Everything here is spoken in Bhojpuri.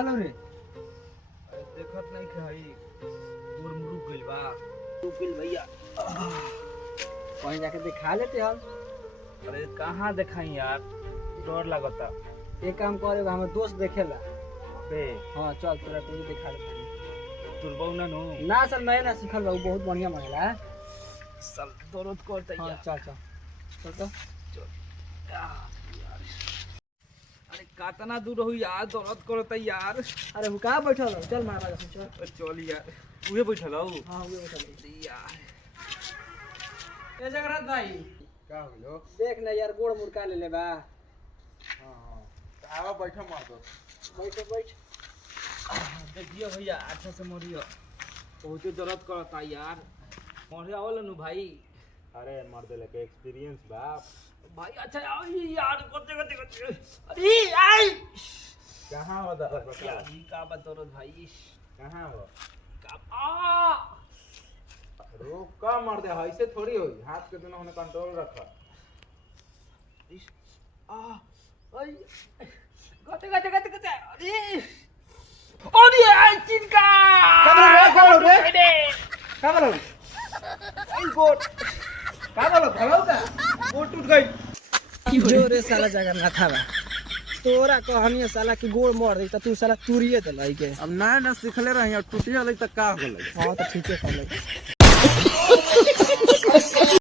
भलो रे? अरे देखत नहीं खाई गोर मुरुक गइल बा। रुक गइल भैया। कहीं जाके दिखा लेते हम। अरे कहाँ दिखाई यार, डर लगता। एक काम करे, हमर दोस्त देखेला। बे हां चल तोरा तुझे दिखा लेते। तोर बहू ना नु ना सर मैं ना सिखल बा, बहुत बढ़िया बनेला। सल दर्द करता हां यार। चल चल चल तो अरे कातना दूर हो यार, दर्द करता यार। अरे वो कहाँ बैठल हो? चल मारा चल। चल यार, उहे बैठल हौ। हां वो बैठल यार ए जगन्नाथ भाई का होलो? देख ना यार, गोड़ मुड़का ले बा। हां आवा बैठो मार दो। बैठ बैठ। देखियो भैया अच्छा से मरियो, बहुत दर्द करता यार। मरे आवल नु भाई। अरे मार दे लेके एक्सपीरियंस बा। भाई अच्छा आओ यार, कोते कोते कोते। अरे आई कहां हो दर्द बता? यार ई का बतौरत भाई। कहां हो? का रुक का मार दे, ऐसे थोड़ी होई। हाथ के दोनों होने कंट्रोल रख। आई कोते कोते कोते कोते। अरे आई चिनका का बोलो? आई गोट का बोलो? भलो का? गोट टूट गई। जो रे साला जगन्नाथ बा, तोरा कहनी साला की गोड़ मोड़ दी त तू साला तुरिए देलाई के। अब ना ना सिखले रही और टूटिया लई त का होले? हां तो ठीक है कर ले।